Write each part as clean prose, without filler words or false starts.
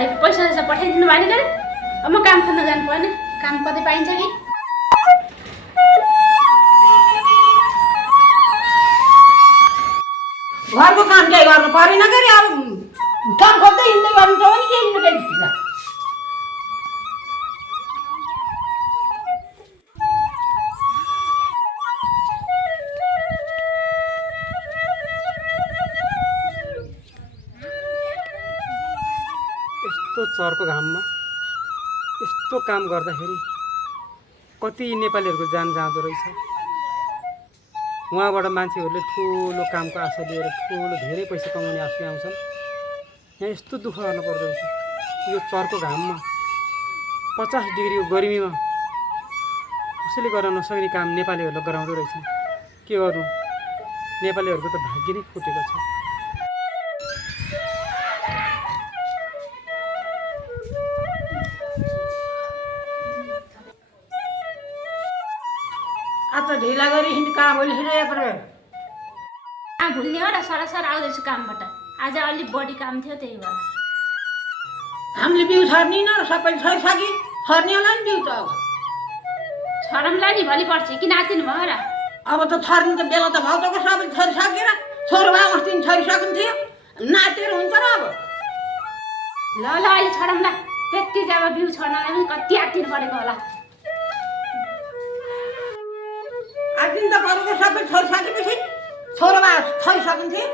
बुवाले पैसा पैसा पठाइदिनु भएन के अब म काम खोज्न जानु पर्ने काम कतै पाइन्छ कि घरको काम केही गर्नु परेन के अब काम खोज्दै हिँड्दै गर्नु त हो नि केही न केही चिज यस्तो चर्को घाममा यस्तो काम गर्दाखेरि कति नेपालीहरूको जान जाँदो रहेछ उहाँबाट मान्छेहरूले ठुलो कामको आशा लिएर ठुलो धेरै पैसा कमाउने आशा आउँछन् यहाँ यस्तो दुःख गर्नु पर्दो रहेछ यो चर्को घाममा 50 डिग्रीको गर्मीमा कसैले गर्न नसक्ने काम नेपालीहरूले गराउँदो रहेछ के गर्नु नेपालीहरूको त भाग्य नै फुटेको छ आज त ढिला गरी हिँड्नु काम भइसकेको छ भुल्ने हो र सरसर आउँदैछु कामबाट आज अलि बढी काम थियो त्यही भएर हामीले बिउ छर्ने न सबै छरिसके छर्ने होला नि बिउ त अब छरमलाई नि भोलि पर्छ कि नातिनु भयो र अब त छर्ने त बेला त भाउटको सबै छरिसकेर छोरोबा अस्ति छरिसकिन्थ्यो नातेर हुन्छ र अब ल अहिले छरमला त्यति जब बिउ छर्नलाई पनि कति आतिर परेको होला आदिन त परेको सबै छरिसकेपछि छोरोबा छरिसकिन्थ्यो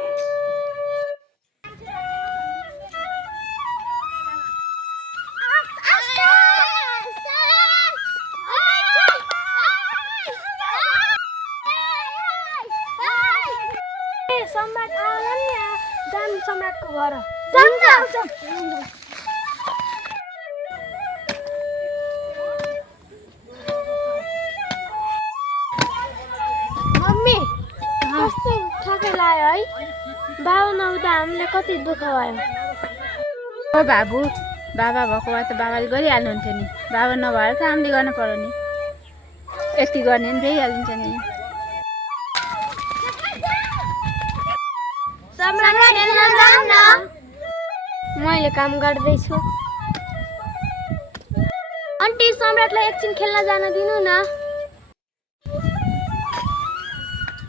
सम्राट आउला नि जाम सम्राटको घर मम्मी कस्तो ठकै लाग्यो है बाबा नहुँदा हामीलाई कति दुःख भयो ओ बाबु बाबा भएको भए त बाबाले गरिहाल्नुहुन्थ्यो नि बाबा नभएर त हामीले गर्न पर्यो नि यति गर्ने नि भइहालिन्छ नि मैले काम गर्दैछु आन्टी सम्राटलाई एकछिन खेल्न जान दिनु न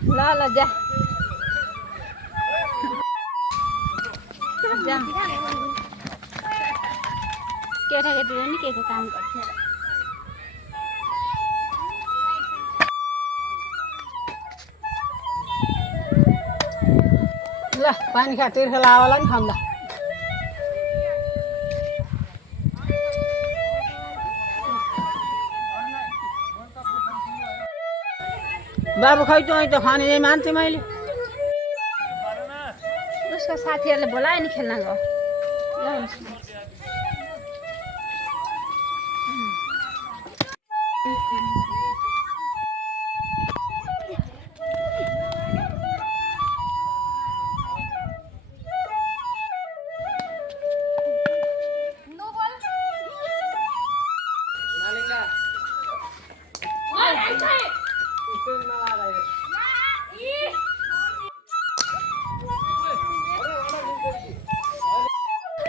ल ल जा केटाकेटीले नि के को काम गर्थ्यो ल पानी खा तिर्खा लावाला नि खाउँदा बाबु खै त त खाने मान्छे मैले उसको साथीहरूले बोलायो नि खेल्न गयो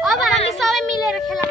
अब हामी सबै मिलेर खेला